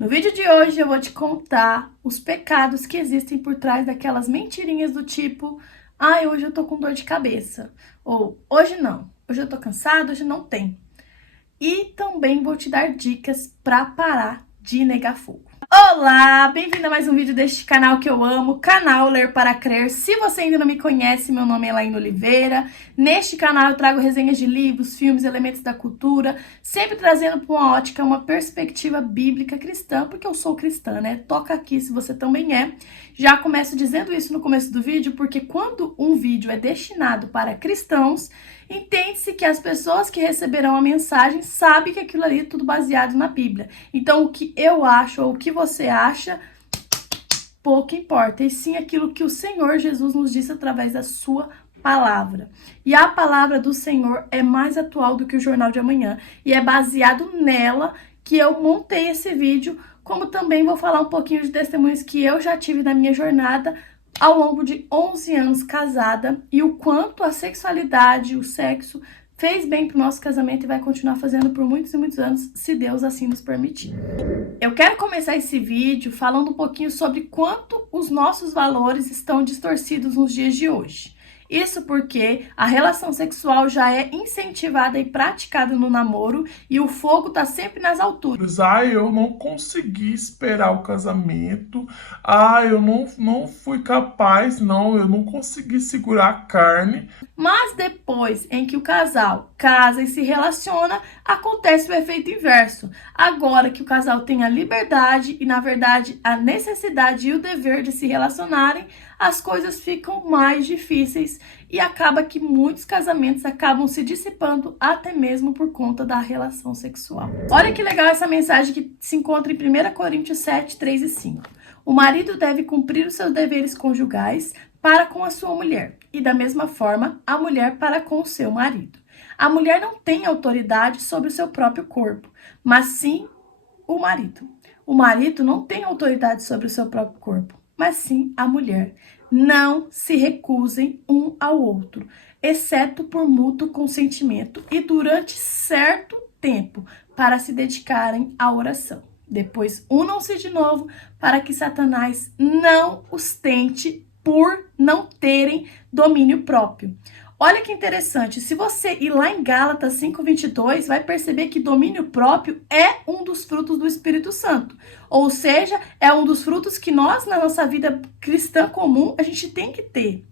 No vídeo de hoje eu vou te contar os pecados que existem por trás daquelas mentirinhas do tipo: ai, hoje eu tô com dor de cabeça, ou hoje não, hoje eu tô cansado, hoje não tem. E também vou te dar dicas para parar de negar fogo. Olá, bem-vindo a mais um vídeo deste canal que eu amo, canal Ler para Crer. Se você ainda não me conhece, meu nome é Elaine Oliveira. Neste canal eu trago resenhas de livros, filmes, elementos da cultura, sempre trazendo para uma ótica, uma perspectiva bíblica cristã, porque eu sou cristã, né? Toca aqui se você também é. Já começo dizendo isso no começo do vídeo, porque quando um vídeo é destinado para cristãos, entende-se que as pessoas que receberão a mensagem sabem que aquilo ali é tudo baseado na Bíblia. Então, o que eu acho ou o que você acha, pouco importa. E sim aquilo que o Senhor Jesus nos disse através da sua palavra. E a palavra do Senhor é mais atual do que o Jornal de Amanhã. E é baseado nela que eu montei esse vídeo, como também vou falar um pouquinho de testemunhos que eu já tive na minha jornada ao longo de 11 anos casada e o quanto a sexualidade, o sexo, fez bem pro nosso casamento e vai continuar fazendo por muitos e muitos anos, se Deus assim nos permitir. Eu quero começar esse vídeo falando um pouquinho sobre quanto os nossos valores estão distorcidos nos dias de hoje. Isso porque a relação sexual já é incentivada e praticada no namoro e o fogo tá sempre nas alturas. Eu não consegui esperar o casamento. Eu não fui capaz, eu não consegui segurar a carne. Mas depois em que o casal casa e se relaciona, acontece o efeito inverso. Agora que o casal tem a liberdade e, na verdade, a necessidade e o dever de se relacionarem, as coisas ficam mais difíceis e acaba que muitos casamentos acabam se dissipando até mesmo por conta da relação sexual. Olha que legal essa mensagem que se encontra em 1 Coríntios 7, 3 e 5. O marido deve cumprir os seus deveres conjugais para com a sua mulher, e da mesma forma, a mulher para com o seu marido. A mulher não tem autoridade sobre o seu próprio corpo, mas sim o marido. O marido não tem autoridade sobre o seu próprio corpo, mas sim a mulher. Não se recusem um ao outro, exceto por mútuo consentimento e durante certo tempo, para se dedicarem à oração. Depois unam-se de novo para que Satanás não os tente por não terem domínio próprio. Olha que interessante, se você ir lá em Gálatas 5:22, vai perceber que domínio próprio é um dos frutos do Espírito Santo. Ou seja, é um dos frutos que nós, na nossa vida cristã comum, a gente tem que ter.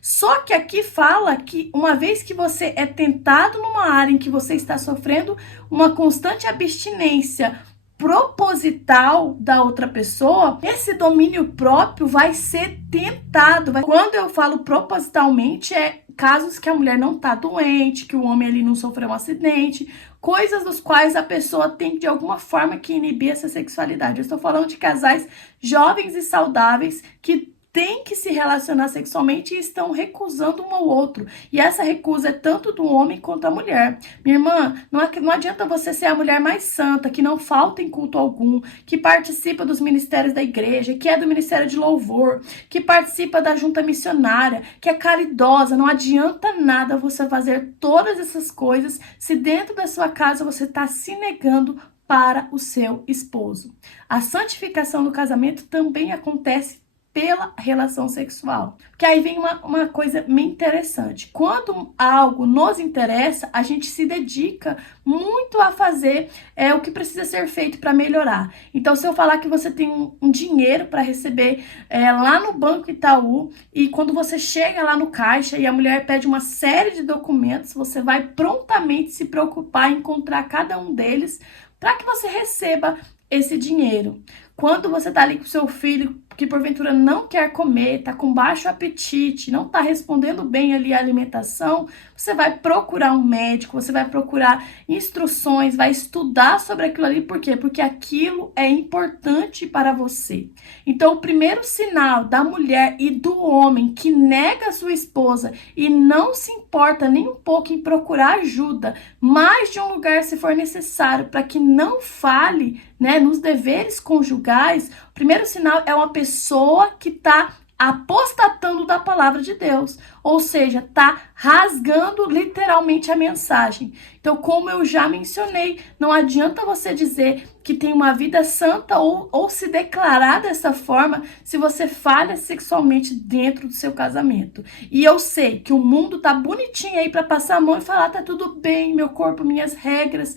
Só que aqui fala que uma vez que você é tentado numa área em que você está sofrendo uma constante abstinência proposital da outra pessoa, esse domínio próprio vai ser tentado. Quando eu falo propositalmente, é casos que a mulher não tá doente, que o homem ali não sofreu um acidente, coisas dos quais a pessoa tem de alguma forma que inibir essa sexualidade. Eu estou falando de casais jovens e saudáveis que têm que se relacionar sexualmente e estão recusando um ao outro. E essa recusa é tanto do homem quanto da mulher. Minha irmã, não adianta você ser a mulher mais santa, que não falta em culto algum, que participa dos ministérios da igreja, que é do ministério de louvor, que participa da junta missionária, que é caridosa. Não adianta nada você fazer todas essas coisas se dentro da sua casa você está se negando para o seu esposo. A santificação do casamento também acontece pela relação sexual. Porque aí vem uma coisa bem interessante. Quando algo nos interessa, a gente se dedica muito a fazer o que precisa ser feito para melhorar. Então, se eu falar que você tem um dinheiro para receber lá no Banco Itaú, e quando você chega lá no caixa e a mulher pede uma série de documentos, você vai prontamente se preocupar em encontrar cada um deles para que você receba esse dinheiro. Quando você tá ali com o seu filho que porventura não quer comer, tá com baixo apetite, não tá respondendo bem ali a alimentação, você vai procurar um médico, você vai procurar instruções, vai estudar sobre aquilo ali. Por quê? Porque aquilo é importante para você. Então, o primeiro sinal da mulher e do homem que nega a sua esposa e não se importa nem um pouco em procurar ajuda, mais de um lugar se for necessário, para que não fale, nos deveres conjugais, o primeiro sinal é uma pessoa que está apostatando da palavra de Deus. ou seja, tá rasgando literalmente a mensagem. Então, como eu já mencionei, não adianta você dizer que tem uma vida santa ou se declarar dessa forma se você falha sexualmente dentro do seu casamento. E eu sei que o mundo tá bonitinho aí para passar a mão e falar, tá tudo bem, meu corpo, minhas regras,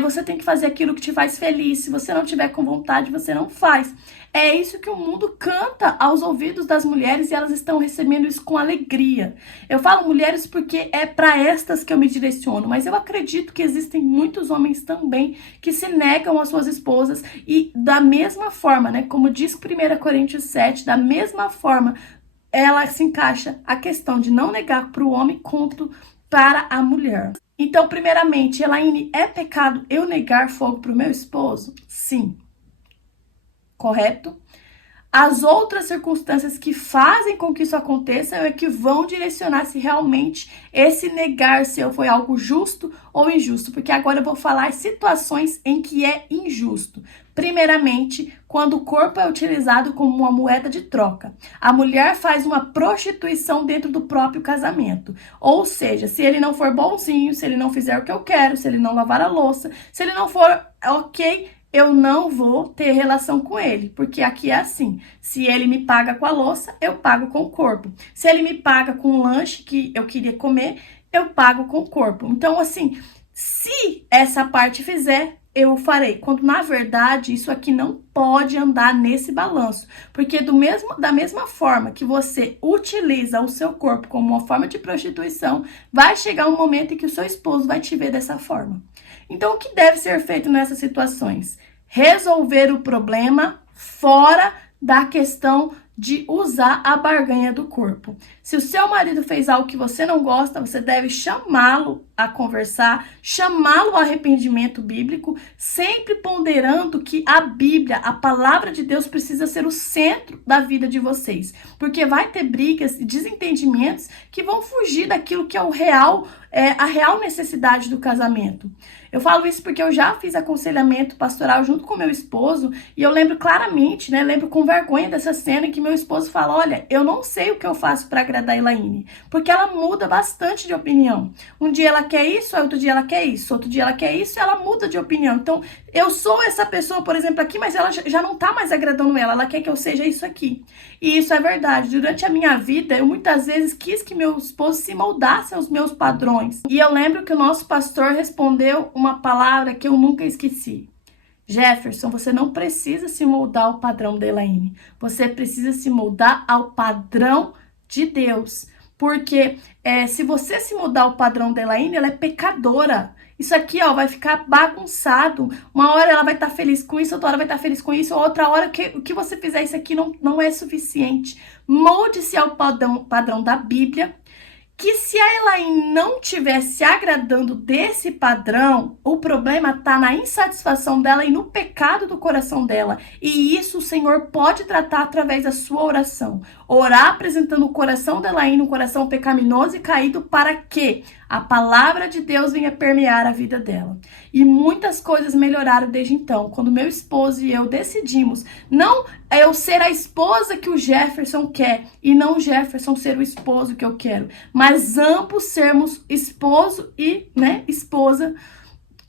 você tem que fazer aquilo que te faz feliz, se você não tiver com vontade, você não faz. É isso que o mundo canta aos ouvidos das mulheres e elas estão recebendo isso com alegria. Eu falo mulheres porque é para estas que eu me direciono, mas eu acredito que existem muitos homens também que se negam às suas esposas e da mesma forma, né, como diz 1 Coríntios 7, da mesma forma ela se encaixa a questão de não negar para o homem quanto para a mulher. Então, primeiramente, Elaine, é pecado eu negar fogo para o meu esposo? Sim. Correto? As outras circunstâncias que fazem com que isso aconteça é que vão direcionar se realmente esse negar seu foi algo justo ou injusto, porque agora eu vou falar situações em que é injusto. Primeiramente, quando o corpo é utilizado como uma moeda de troca. A mulher faz uma prostituição dentro do próprio casamento. Ou seja, se ele não for bonzinho, se ele não fizer o que eu quero, se ele não lavar a louça, se ele não for ok, eu não vou ter relação com ele, porque aqui é assim, se ele me paga com a louça, eu pago com o corpo. Se ele me paga com o lanche que eu queria comer, eu pago com o corpo. Então, assim, se essa parte fizer, eu farei. Quando, na verdade, isso aqui não pode andar nesse balanço. Porque da mesma forma que você utiliza o seu corpo como uma forma de prostituição, vai chegar um momento em que o seu esposo vai te ver dessa forma. Então, o que deve ser feito nessas situações? Resolver o problema fora da questão de usar a barganha do corpo. Se o seu marido fez algo que você não gosta, você deve chamá-lo a conversar, chamá-lo ao arrependimento bíblico, sempre ponderando que a Bíblia, a palavra de Deus, precisa ser o centro da vida de vocês. Porque vai ter brigas e desentendimentos que vão fugir daquilo que é a real necessidade do casamento. Eu falo isso porque eu já fiz aconselhamento pastoral junto com meu esposo e eu lembro claramente, né, lembro com vergonha dessa cena em que meu esposo fala, olha, eu não sei o que eu faço para agradar a Elaine, porque ela muda bastante de opinião. Um dia ela quer isso, outro dia ela quer isso, outro dia ela quer isso e ela muda de opinião. Então, eu sou essa pessoa, por exemplo, aqui, mas ela já não tá mais agradando ela quer que eu seja isso aqui. E isso é verdade. Durante a minha vida, eu muitas vezes quis que meu esposo se moldasse aos meus padrões. E eu lembro que o nosso pastor respondeu uma palavra que eu nunca esqueci. Jefferson, você não precisa se moldar ao padrão da Elaine. Você precisa se moldar ao padrão de Deus. Porque se você se mudar ao padrão da Elaine, ela é pecadora. Isso aqui, ó, vai ficar bagunçado. Uma hora ela vai estar feliz com isso, outra hora vai estar feliz com isso, outra hora o que você fizer isso aqui não é suficiente. Molde-se ao padrão da Bíblia, que se a Elaine não estivesse agradando desse padrão, o problema está na insatisfação dela e no pecado do coração dela. E isso o Senhor pode tratar através da sua oração. Orar apresentando o coração da Elaine, um coração pecaminoso e caído, para que a palavra de Deus venha permear a vida dela. E muitas coisas melhoraram desde então, quando meu esposo e eu decidimos não eu ser a esposa que o Jefferson quer e não o Jefferson ser o esposo que eu quero, mas ambos sermos esposo e, esposa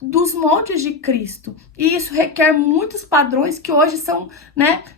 dos moldes de Cristo. E isso requer muitos padrões que hoje são,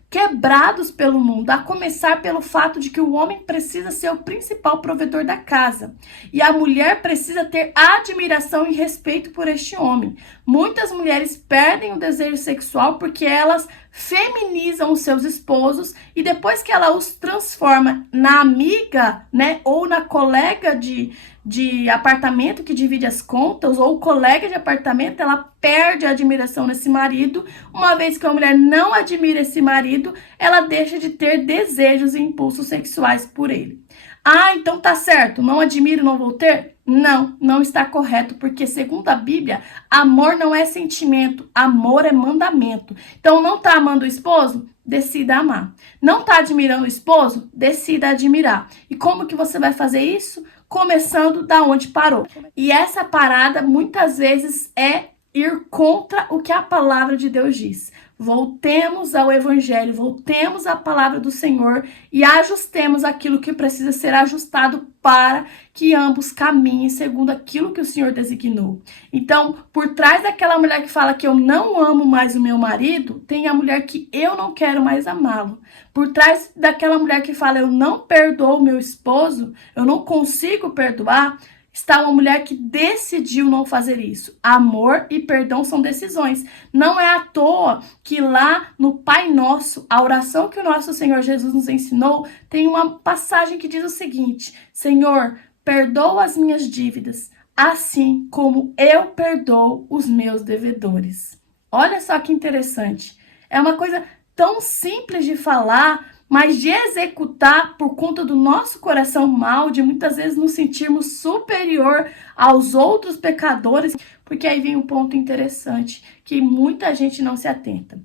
quebrados pelo mundo, a começar pelo fato de que o homem precisa ser o principal provedor da casa e a mulher precisa ter admiração e respeito por este homem. Muitas mulheres perdem o desejo sexual porque elas feminizam os seus esposos e depois que ela os transforma na amiga, ou na colega de apartamento que divide as contas, ou colega de apartamento, ela perde a admiração nesse marido. Uma vez que a mulher não admira esse marido, ela deixa de ter desejos e impulsos sexuais por ele. Ah, então tá certo, não admiro, não vou ter? Não está correto, porque segundo a Bíblia, amor não é sentimento, amor é mandamento. Então não tá amando o esposo? Decida amar. Não tá admirando o esposo? Decida admirar. E como que você vai fazer isso? Começando da onde parou. E essa parada muitas vezes é ir contra o que a palavra de Deus diz. Voltemos ao Evangelho, voltemos à palavra do Senhor e ajustemos aquilo que precisa ser ajustado para que ambos caminhem segundo aquilo que o Senhor designou. Então, por trás daquela mulher que fala que eu não amo mais o meu marido, tem a mulher que eu não quero mais amá-lo. Por trás daquela mulher que fala eu não perdoo o meu esposo, eu não consigo perdoar, está uma mulher que decidiu não fazer isso. Amor e perdão são decisões. Não é à toa que lá no Pai Nosso, a oração que o nosso Senhor Jesus nos ensinou, tem uma passagem que diz o seguinte: Senhor, perdoa as minhas dívidas, assim como eu perdoo os meus devedores. Olha só que interessante. É uma coisa tão simples de falar, mas de executar por conta do nosso coração mau, de muitas vezes nos sentirmos superior aos outros pecadores, porque aí vem um ponto interessante, que muita gente não se atenta.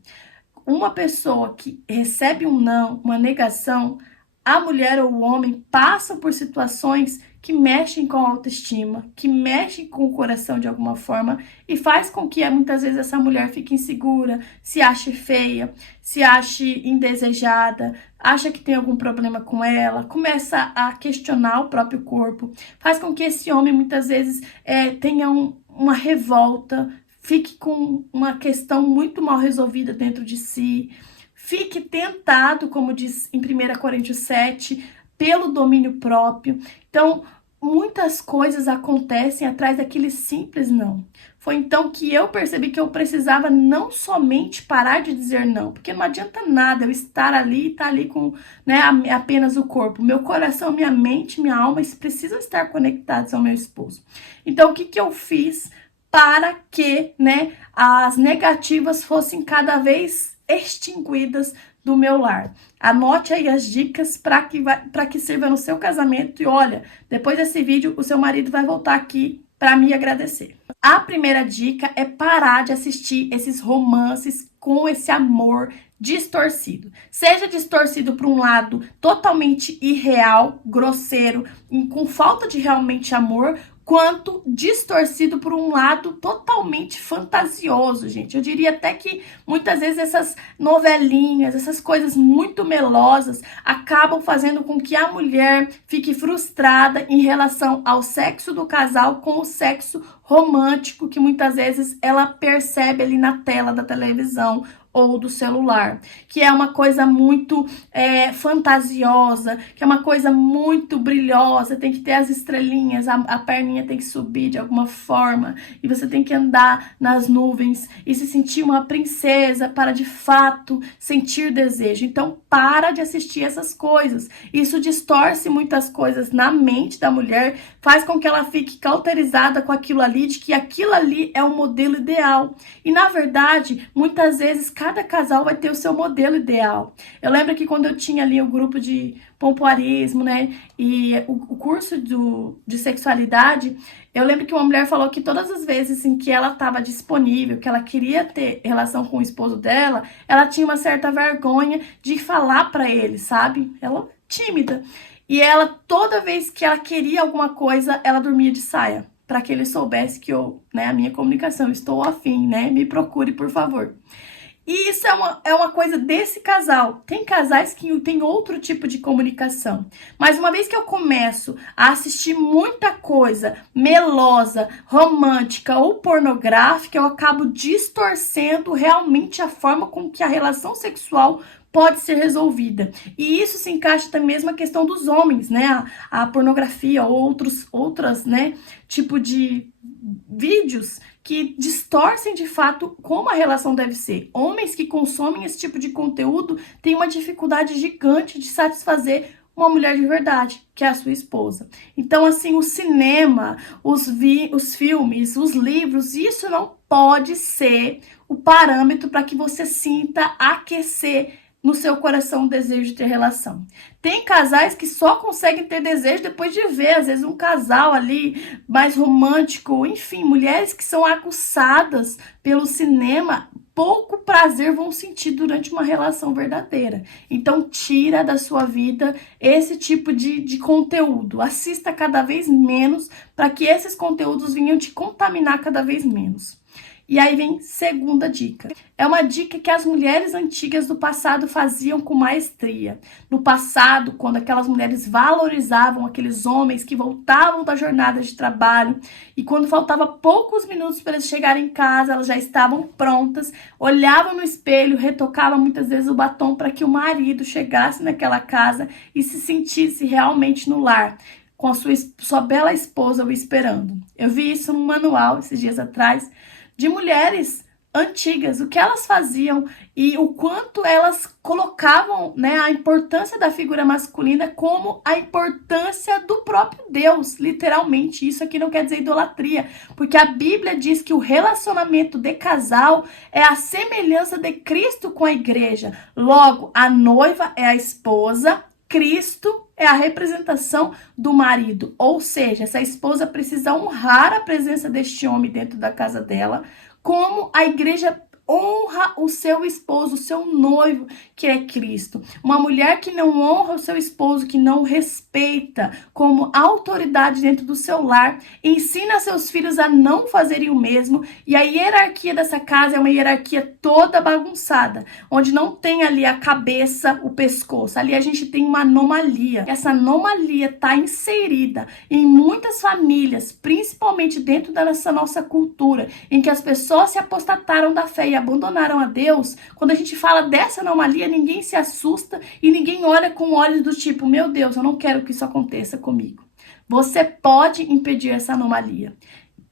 Uma pessoa que recebe um não, uma negação, a mulher ou o homem passam por situações que mexem com a autoestima, que mexem com o coração de alguma forma e faz com que muitas vezes essa mulher fique insegura, se ache feia, se ache indesejada, acha que tem algum problema com ela, começa a questionar o próprio corpo, faz com que esse homem muitas vezes tenha uma revolta, fique com uma questão muito mal resolvida dentro de si, fique tentado, como diz em 1 Coríntios 7, pelo domínio próprio. Então, muitas coisas acontecem atrás daquele simples não. Foi então que eu percebi que eu precisava não somente parar de dizer não, porque não adianta nada eu estar ali e estar ali com apenas o corpo. Meu coração, minha mente, minha alma precisam estar conectados ao meu esposo. Então, o que eu fiz para que as negativas fossem cada vez extinguidas do meu lar? Anote aí as dicas para que sirva no seu casamento e olha, depois desse vídeo o seu marido vai voltar aqui para me agradecer. A primeira dica é parar de assistir esses romances com esse amor distorcido. Seja distorcido para um lado totalmente irreal, grosseiro, com falta de realmente amor, quanto distorcido por um lado totalmente fantasioso, gente. Eu diria até que muitas vezes essas novelinhas, essas coisas muito melosas, acabam fazendo com que a mulher fique frustrada em relação ao sexo do casal com o sexo romântico que muitas vezes ela percebe ali na tela da televisão ou do celular, que é uma coisa muito fantasiosa, que é uma coisa muito brilhosa, tem que ter as estrelinhas, a perninha tem que subir de alguma forma, e você tem que andar nas nuvens e se sentir uma princesa para de fato sentir desejo. Então, para de assistir essas coisas. Isso distorce muitas coisas na mente da mulher, faz com que ela fique cauterizada com aquilo ali, de que aquilo ali é o modelo ideal. E, na verdade, muitas vezes, cada casal vai ter o seu modelo ideal. Eu lembro que quando eu tinha ali o grupo de pompoarismo, e o curso de sexualidade, eu lembro que uma mulher falou que todas as vezes em que ela estava disponível, que ela queria ter relação com o esposo dela, ela tinha uma certa vergonha de falar para ele, sabe? Ela tímida. E ela, toda vez que ela queria alguma coisa, ela dormia de saia, para que ele soubesse que a minha comunicação, estou afim, me procure, por favor. E isso é uma coisa desse casal. Tem casais que têm outro tipo de comunicação. Mas uma vez que eu começo a assistir muita coisa melosa, romântica ou pornográfica, eu acabo distorcendo realmente a forma com que a relação sexual pode ser resolvida. E isso se encaixa também mesmo a questão dos homens, a pornografia ou outras, tipo de vídeos que distorcem de fato como a relação deve ser. Homens que consomem esse tipo de conteúdo têm uma dificuldade gigante de satisfazer uma mulher de verdade, que é a sua esposa. Então, assim, o cinema, os filmes, os livros, isso não pode ser o parâmetro para que você sinta aquecer no seu coração o desejo de ter relação. Tem casais que só conseguem ter desejo depois de ver, às vezes, um casal ali mais romântico, enfim, mulheres que são aguçadas pelo cinema, pouco prazer vão sentir durante uma relação verdadeira. Então, tira da sua vida esse tipo de conteúdo. Assista cada vez menos para que esses conteúdos venham te contaminar cada vez menos. E aí vem segunda dica. É uma dica que as mulheres antigas do passado faziam com maestria. No passado, quando aquelas mulheres valorizavam aqueles homens que voltavam da jornada de trabalho e quando faltava poucos minutos para eles chegarem em casa, elas já estavam prontas, olhavam no espelho, retocavam muitas vezes o batom para que o marido chegasse naquela casa e se sentisse realmente no lar, com a sua bela esposa o esperando. Eu vi isso num manual esses dias atrás, de mulheres antigas, o que elas faziam e o quanto elas colocavam, né, a importância da figura masculina como a importância do próprio Deus, literalmente. Isso aqui não quer dizer idolatria, porque a Bíblia diz que o relacionamento de casal é a semelhança de Cristo com a igreja. Logo, a noiva é a esposa, Cristo é a representação do marido, ou seja, essa esposa precisa honrar a presença deste homem dentro da casa dela, como a igreja honra o seu esposo, o seu noivo, que é Cristo. Uma mulher que não honra o seu esposo, que não respeita como autoridade dentro do seu lar, ensina seus filhos a não fazerem o mesmo, e a hierarquia dessa casa é uma hierarquia toda bagunçada, onde não tem ali a cabeça, o pescoço. Ali a gente tem uma anomalia. Essa anomalia está inserida em muitas famílias, principalmente dentro dessa nossa cultura, em que as pessoas se apostataram da fé e abandonaram a Deus. Quando a gente fala dessa anomalia, ninguém se assusta e ninguém olha com olhos do tipo, meu Deus, eu não quero que isso aconteça comigo. Você pode impedir essa anomalia.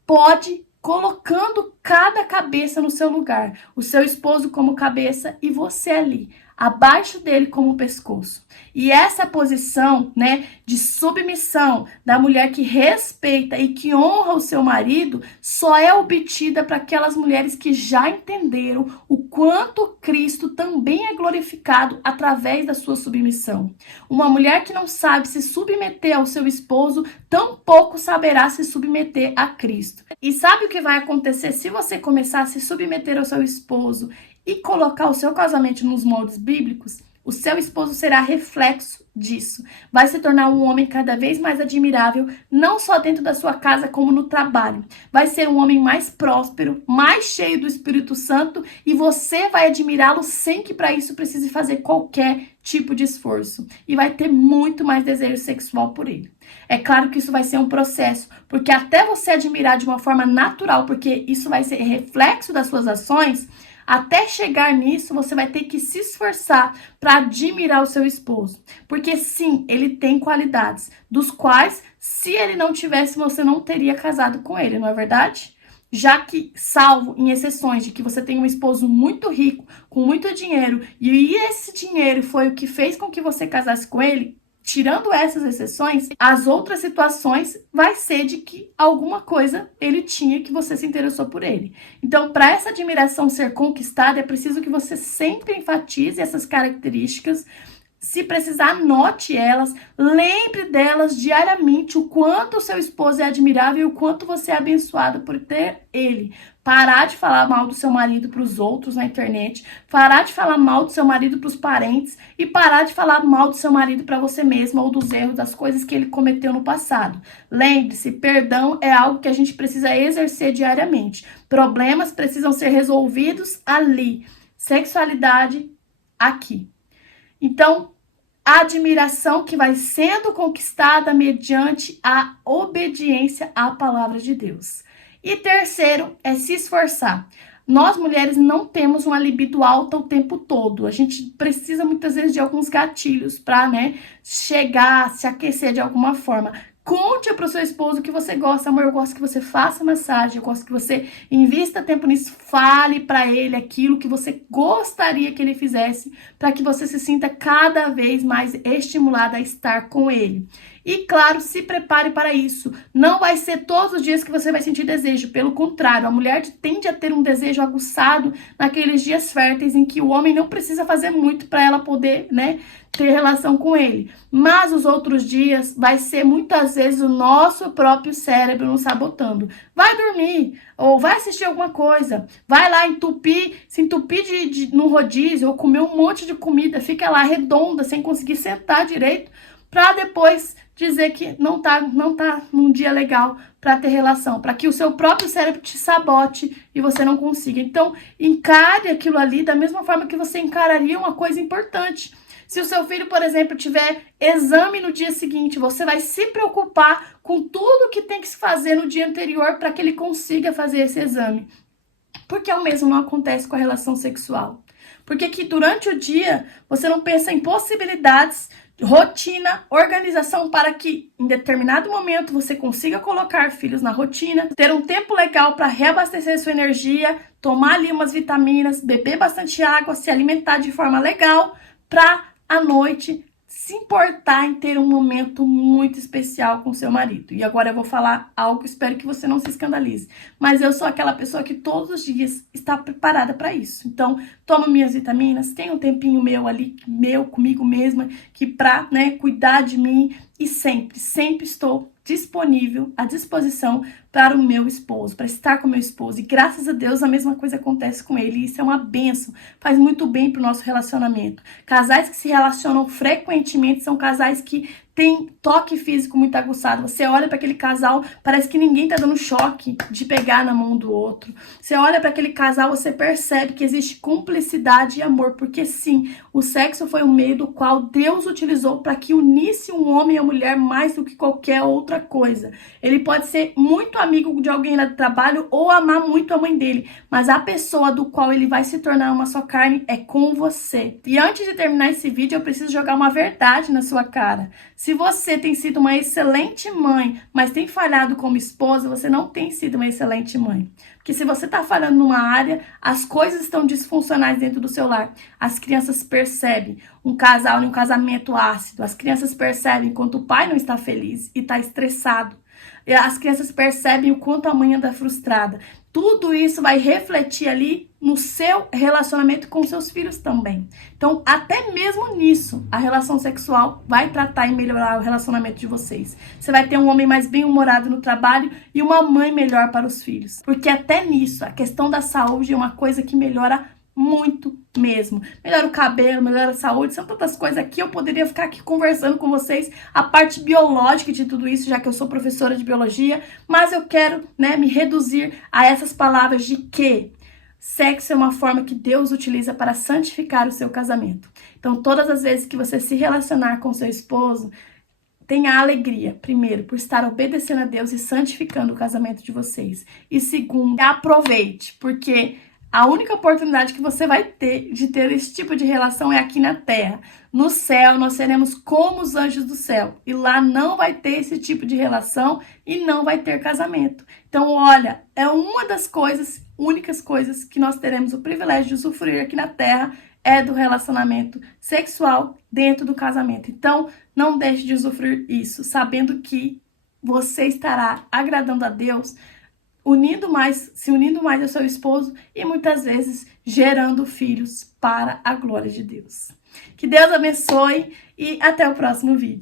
Pode, colocando cada cabeça no seu lugar. O seu esposo como cabeça e você ali, abaixo dele como pescoço. E essa posição, né, de submissão da mulher que respeita e que honra o seu marido só é obtida para aquelas mulheres que já entenderam o quanto Cristo também é glorificado através da sua submissão. Uma mulher que não sabe se submeter ao seu esposo, tampouco saberá se submeter a Cristo. E sabe o que vai acontecer se você começar a se submeter ao seu esposo e colocar o seu casamento nos moldes bíblicos? O seu esposo será reflexo disso. Vai se tornar um homem cada vez mais admirável, não só dentro da sua casa, como no trabalho. Vai ser um homem mais próspero, mais cheio do Espírito Santo, e você vai admirá-lo sem que para isso precise fazer qualquer tipo de esforço. E vai ter muito mais desejo sexual por ele. É claro que isso vai ser um processo, porque até você admirar de uma forma natural, porque isso vai ser reflexo das suas ações, até chegar nisso, você vai ter que se esforçar para admirar o seu esposo. Porque sim, ele tem qualidades, dos quais, se ele não tivesse, você não teria casado com ele, não é verdade? Já que, salvo em exceções de que você tem um esposo muito rico, com muito dinheiro, e esse dinheiro foi o que fez com que você casasse com ele, tirando essas exceções, as outras situações vai ser de que alguma coisa ele tinha que você se interessou por ele. Então, para essa admiração ser conquistada, é preciso que você sempre enfatize essas características. Se precisar, anote elas, lembre delas diariamente, o quanto o seu esposo é admirável e o quanto você é abençoado por ter ele. Parar de falar mal do seu marido para os outros na internet, parar de falar mal do seu marido para os parentes e parar de falar mal do seu marido para você mesma ou dos erros, das coisas que ele cometeu no passado. Lembre-se, perdão é algo que a gente precisa exercer diariamente. Problemas precisam ser resolvidos ali. Sexualidade, aqui. Então, a admiração que vai sendo conquistada mediante a obediência à palavra de Deus. E terceiro, é se esforçar. Nós, mulheres, não temos uma libido alta o tempo todo. A gente precisa, muitas vezes, de alguns gatilhos para, chegar, se aquecer de alguma forma. Conte para o seu esposo que você gosta. Amor, eu gosto que você faça massagem, eu gosto que você invista tempo nisso. Fale para ele aquilo que você gostaria que ele fizesse, para que você se sinta cada vez mais estimulada a estar com ele. E claro, se prepare para isso. Não vai ser todos os dias que você vai sentir desejo. Pelo contrário, a mulher tende a ter um desejo aguçado naqueles dias férteis em que o homem não precisa fazer muito para ela poder, ter relação com ele. Mas os outros dias vai ser muitas vezes o nosso próprio cérebro nos sabotando. Vai dormir, ou vai assistir alguma coisa, vai lá se entupir num rodízio, ou comer um monte de comida, fica lá redonda, sem conseguir sentar direito, para depois dizer que não tá num dia legal para ter relação, para que o seu próprio cérebro te sabote e você não consiga. Então, encare aquilo ali da mesma forma que você encararia uma coisa importante. Se o seu filho, por exemplo, tiver exame no dia seguinte, você vai se preocupar com tudo que tem que se fazer no dia anterior para que ele consiga fazer esse exame. Porque o mesmo não acontece com a relação sexual. Porque que durante o dia você não pensa em possibilidades, rotina, organização para que em determinado momento você consiga colocar filhos na rotina, ter um tempo legal para reabastecer sua energia, tomar ali umas vitaminas, beber bastante água, se alimentar de forma legal, para à noite se importar em ter um momento muito especial com seu marido. E agora eu vou falar algo, espero que você não se escandalize, mas eu sou aquela pessoa que todos os dias está preparada para isso. Então, tomo minhas vitaminas, tenho um tempinho meu ali, meu comigo mesma, que para, né, cuidar de mim, e sempre estou disponível, à disposição para o meu esposo, para estar com o meu esposo. E graças a Deus a mesma coisa acontece com ele. E isso é uma bênção, faz muito bem para o nosso relacionamento. Casais que se relacionam frequentemente são casais que têm toque físico muito aguçado. Você olha para aquele casal, parece que ninguém tá dando choque de pegar na mão do outro. Você olha para aquele casal, você percebe que existe cumplicidade e amor, porque sim, o sexo foi um meio do qual Deus utilizou para que unisse um homem e a mulher mais do que qualquer outra coisa. Ele pode ser muito amigo de alguém lá do trabalho ou amar muito a mãe dele, mas a pessoa do qual ele vai se tornar uma só carne é com você. E antes de terminar esse vídeo, eu preciso jogar uma verdade na sua cara. Se você tem sido uma excelente mãe, mas tem falhado como esposa, você não tem sido uma excelente mãe. Porque se você está falhando numa área, as coisas estão disfuncionais dentro do seu lar. As crianças percebem um casal em um casamento ácido. As crianças percebem quando o pai não está feliz e está estressado. As crianças percebem o quanto a mãe anda frustrada. Tudo isso vai refletir ali no seu relacionamento com seus filhos também. Então, até mesmo nisso, a relação sexual vai tratar e melhorar o relacionamento de vocês. Você vai ter um homem mais bem-humorado no trabalho e uma mãe melhor para os filhos. Porque até nisso, a questão da saúde é uma coisa que melhora muito mesmo. Melhora o cabelo, melhora a saúde, são tantas coisas aqui. Eu poderia ficar aqui conversando com vocês a parte biológica de tudo isso, já que eu sou professora de biologia, mas eu quero, né, me reduzir a essas palavras de que sexo é uma forma que Deus utiliza para santificar o seu casamento. Então, todas as vezes que você se relacionar com seu esposo, tenha alegria, primeiro, por estar obedecendo a Deus e santificando o casamento de vocês. E segundo, aproveite, porque a única oportunidade que você vai ter de ter esse tipo de relação é aqui na terra. No céu, nós seremos como os anjos do céu. E lá não vai ter esse tipo de relação e não vai ter casamento. Então, olha, é uma das coisas, únicas coisas que nós teremos o privilégio de usufruir aqui na terra é do relacionamento sexual dentro do casamento. Então, não deixe de usufruir isso, sabendo que você estará agradando a Deus, se unindo mais ao seu esposo e muitas vezes gerando filhos para a glória de Deus. Que Deus abençoe e até o próximo vídeo.